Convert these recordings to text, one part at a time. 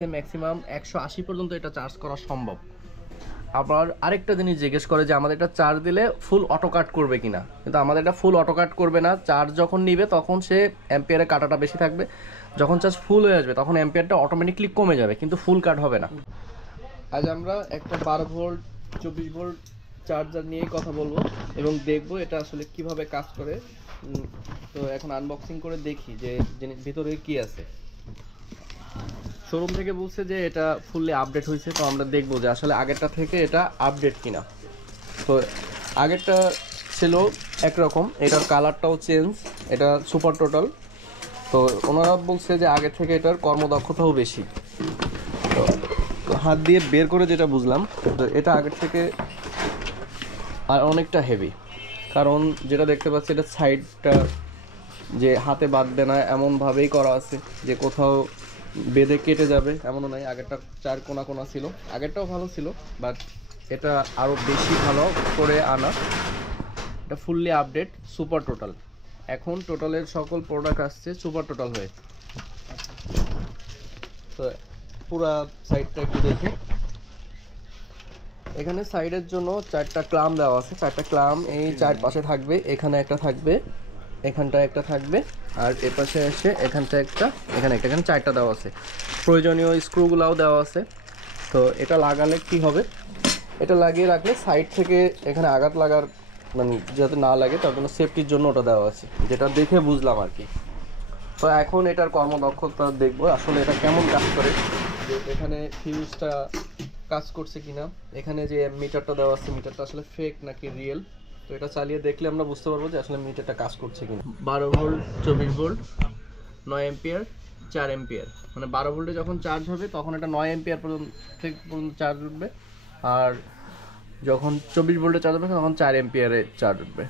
Maximum 180 পর্যন্ত এটা charge করা সম্ভব। আবার আরেকটা জিনিস জিজ্ঞেস করে যে আমাদের এটা চার্জ দিলে ফুল অটো কাট করবে কিনা, কিন্তু আমাদের এটা ফুল অটো কাট করবে না। চার্জ যখন নিবে তখন সে অ্যাম্পিয়ারে কাটাটা বেশি থাকবে, যখন চার্জ ফুল হয়ে আসবে তখন অ্যাম্পিয়ারটা অটোমেটিকলি কমে যাবে, কিন্তু ফুল কাট হবে না। আজ আমরা একটা 12 ভোল্ট 24 ভোল্ট চার্জার নিয়ে কথা বলবো এবং দেখবো এটা আসলে কিভাবে কাজ করে। তো এখন আনবক্সিং করে দেখি যে ভিতরে কি আছে। শোরুম থেকে বলছে যে এটা ফুললি আপডেট হয়েছে, তো আমরা দেখবো যে আসলে আগেরটা থেকে এটা আপডেট কিনা। তো আগেরটা ছিল একরকম, এটার কালারটাও চেঞ্জ, এটা সুপার টোটাল। তো ওনারা বলছে যে আগে থেকে এটার কর্মদক্ষতাও বেশি। তো হাত দিয়ে বের করে যেটা বুঝলাম, তো এটা আগের থেকে আর অনেকটা হেভি। কারণ যেটা দেখতে পাচ্ছি এটা সাইডটা যে হাতে বাঁধবে না এমনভাবেই করা আছে যে কোথাও বেঁধে কেটে যাবে এমনও নাই। আগেরটা 4 কোনা কোনা ছিল, আগেরটাও ভালো ছিল, বাট এটা আরও বেশি ভালো করে আনা। এটা ফুললি আপডেট সুপার টোটাল। এখন টোটালের সকল প্রোডাক্ট আসছে সুপার টোটাল হয়ে। তো পুরা সাইডটা একটু দেখে, এখানে সাইডের জন্য 4টা ক্লাম দেওয়া আছে। 4টা ক্লাম এই 4 পাশে থাকবে, এখানে একটা থাকবে, এখানটা একটা থাকবে, আর এ পাশে এসে এখানটা একটা, এখানে একটা, এখানে 4টা দেওয়া আছে। প্রয়োজনীয় স্ক্রুগুলাও দেওয়া আছে। তো এটা লাগালে কি হবে, এটা লাগিয়ে রাখলে সাইড থেকে এখানে আঘাত লাগার মানে যাতে না লাগে তার জন্য সেফটির জন্য ওটা দেওয়া আছে, যেটা দেখে বুঝলাম আর কি। তো এখন এটার কর্মদক্ষতা দেখবো আসলে এটা কেমন কাজ করে, যে এখানে ফিউজটা কাজ করছে কিনা। এখানে যে মিটারটা দেওয়া আছে, মিটারটা আসলে ফেক নাকি রিয়েল, তো এটা চালিয়ে দেখলে আমরা বুঝতে পারবো যে আসলে মিটারটা কাজ করছে কিনা। 12 ভোল্ট 24 ভোল্ট 9 এম্পিয়ার 4 এম্পিয়ার, মানে 12 ভোল্টে যখন চার্জ হবে তখন এটা 9 এম্পিয়ার পর্যন্ত চার্জ উঠবে, আর যখন 24 ভোল্টে চার্জ হবে তখন 4 এম্পিয়ারে চার্জ উঠবে।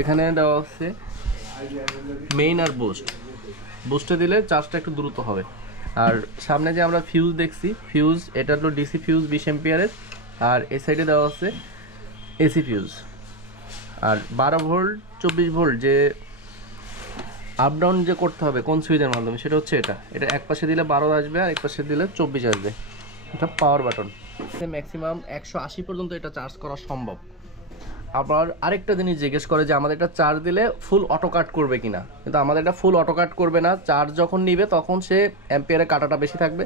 এখানে দেওয়া হচ্ছে মেইন আর বুস্টে দিলে চার্জটা একটু দ্রুত হবে। আর সামনে যে আমরা ফিউজ দেখছি, ফিউজ এটা হলো ডিসি ফিউজ 20 এম্পিয়ারের, আর এই সাইডে দেওয়া আছে এসি ফিউজ। আর 12 ভোল্ট 24 ভোল্ট যে আপ ডাউন যে করতে হবে কোন সুইচের মাধ্যমে, সেটা হচ্ছে এটা এক পাশে দিলে 12 আসবে আর এক পাশে দিলে 24 আসবে। এটা পাওয়ার বাটন। ম্যাক্সিমাম 180 পর্যন্ত এটা চার্জ করা সম্ভব। আবার আরেকটা জিনিস জিজ্ঞেস করে যে আমাদের এটা চার্জ দিলে ফুল অটো কাট করবে কিনা, কিন্তু আমাদের এটা ফুল অটো কাট করবে না। চার্জ যখন নিবে তখন সে অ্যাম্পিয়ারে কাটাটা বেশি থাকবে,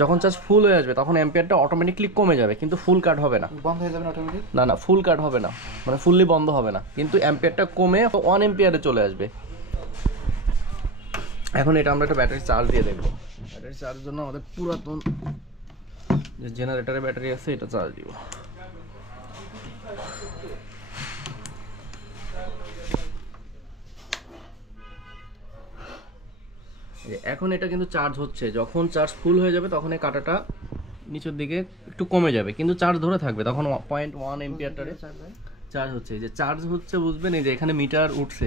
যখন চার্জ ফুল হয়ে আসবে তখন অ্যাম্পিয়ারটা অটোমেটিকলি কমে যাবে, কিন্তু ফুল কাট হবে না। বন্ধ হয়ে যাবে না অটোমেটিক? না, ফুল কাট হবে না, মানে ফুললি বন্ধ হবে না, কিন্তু অ্যাম্পিয়ারটা কমে 1 এম্পিয়ারে চলে আসবে। এখন এটা আমরা একটা ব্যাটারি চার্জ দিয়ে দেখবো। ব্যাটারি চার্জের জন্য আমাদের পুরাতন যে জেনারেটরের ব্যাটারি আছে এটা চার্জ দিব। এখন এটা কিন্তু চার্জ হচ্ছে, যখন চার্জ ফুল হয়ে যাবে তখন এই কাটাটা নিচের দিকে একটু কমে যাবে, কিন্তু চার্জ ধরে থাকবে। তখন 0.1 এম্পিয়ারটারে চার্জ হচ্ছে। এই যে চার্জ হচ্ছে বুঝবেন, এই যে এখানে মিটার উঠছে,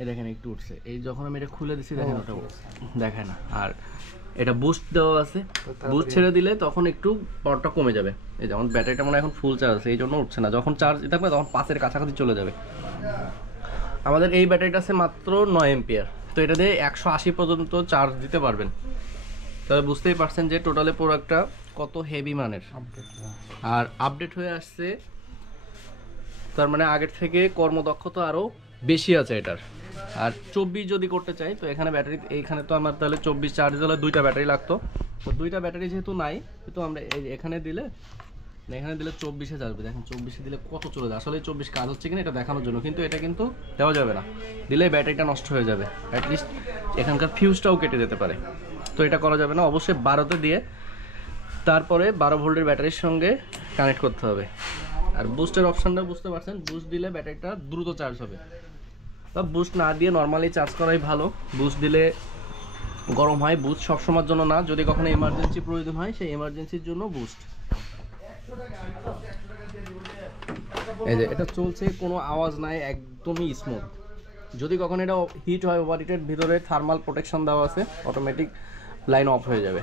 এই দেখেন একটু উঠছে। এই যখন আমি এটা খুলে দিচ্ছি দেখেন ওটা দেখায় না। আর এটা বুস্ট দেওয়া আছে, বুস্ট ছেড়ে দিলে তখন একটু পাওয়ারটা কমে যাবে। এই যেমন ব্যাটারিটা মনে এখন ফুল চার্জ আছে, এই জন্য উঠছে না। যখন চার্জ থাকবে তখন 5-এর কাছাকাছি চলে যাবে। আমাদের এই ব্যাটারিটা আছে মাত্র 9 এম্পিয়ার, তো এটা দিয়ে 180 পর্যন্ত চার্জ দিতে পারবেন। তাহলে বুঝতেই পারছেন যে টোটালে প্রোডাক্টটা কত হেভি মানের। আর আপডেট হয়ে আসছে, তার মানে আগের থেকে কর্মদক্ষতা আরও বেশি আছে এটার। আর 24 যদি করতে চাই তো এখানে ব্যাটারি, এইখানে তো আমার তাহলে 24 চার্জ দিলে 2টা ব্যাটারি লাগতো। তো 2টা ব্যাটারি যেহেতু নাই, কিন্তু আমরা এখানে দিলে 24-এ যাবে। দেখেন 24-এ দিলে কত চলে যায়। আসলে 24 কাজ হচ্ছে কিনা এটা দেখানোর জন্য, কিন্তু এটা কিন্তু দেওয়া যাবে না, দিলে ব্যাটারিটা নষ্ট হয়ে যাবে। অ্যাটলিস্ট এখানকার ফিউজটাও কেটে যেতে পারে, তো এটা করা যাবে না। অবশ্যই 12তে দিয়ে তারপরে 12 ভোল্টের ব্যাটারির সঙ্গে কানেক্ট করতে হবে। আর বুস্টের অপশানটা বুঝতে পারছেন, বুস্ট দিলে ব্যাটারিটা দ্রুত চার্জ হবে। বা বুস্ট না দিয়ে নর্মালি চার্জ করাই ভালো। বুস্ট দিলে গরম হয়। বুস্ট সবসময়ের জন্য না, যদি কখনো এমার্জেন্সি প্রয়োজন হয় সেই এমার্জেন্সির জন্য বুস্ট। এই যে এটা চলছে, কোনো আওয়াজ নাই, একদমই স্মুথ। যদি কখনো এটা হিট হয়, ওভার হিটের ভিতরে থার্মাল প্রোটেকশন দেওয়া আছে, অটোমেটিক লাইন অফ হয়ে যাবে।